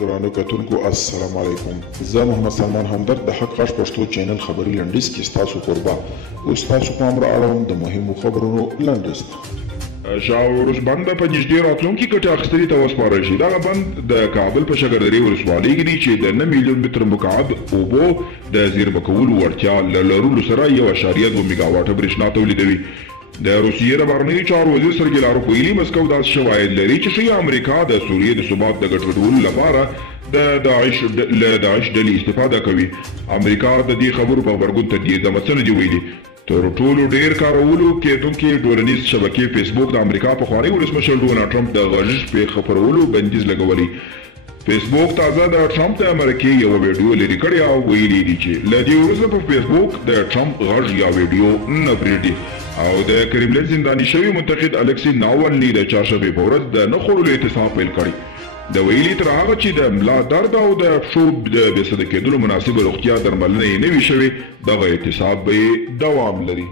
ګرانو کتونکو السلام علیکم. زه محمد سلمان همدرد د حق غږ پښتو چینل خبري لنډیز کې ستاسو قربا او ستاسو په امر اړوند د مهمو خبرونو لنډیز. شاورز بند په نږدې راتلونکي ګټې اخیستنې ته وسپارل شي. دغه بند د کابل په شګردرې ولسوالۍ کې دی چې د 9 میلیون متر مکعب اوبو د زیرمه کولو وړتیا لرلو سره 1.2 میګاواټه برېښنا تولیدوي. د روسیې د بهرنیو چارو وزیر سرګی لاروف ویلي مسکو داسې شواهد لري چې ښایي امریکا د سوریې د ثبات د ګډوډولو لپاره د داعش ډلې استفاده کوي. امریکا د دې خبرو په غبرګون تدیې د څه نه دي ویلي. تر ټولو ډیر کارولو کېدونکي ټولنیز شبکې فیسبوک د امریکا پخوانی ولسمشر ډونالډ ټرمپ د غږیز پیښې خپرولو بندیز لګولی. فیسبوک تازه د ټرمپ د امریکې یو ویډیو لري کړې او ویلي دي چې له دې وروسته په فیسبوک د ټرمپ غږ یا ویډیو نه پرېږدي. او د کرملین زنداني شوي منتقد الکسي ناولني د چهارشنبې په ورځ د نه خوړلو اعتصاب پیل کړی. د ویلي تر هغه چې د ملا درد او د پښو د بېسده کېدلو مناسبه روغتیا درملنه یې نه وي شوې، دغه اعتصاب به دوام لري.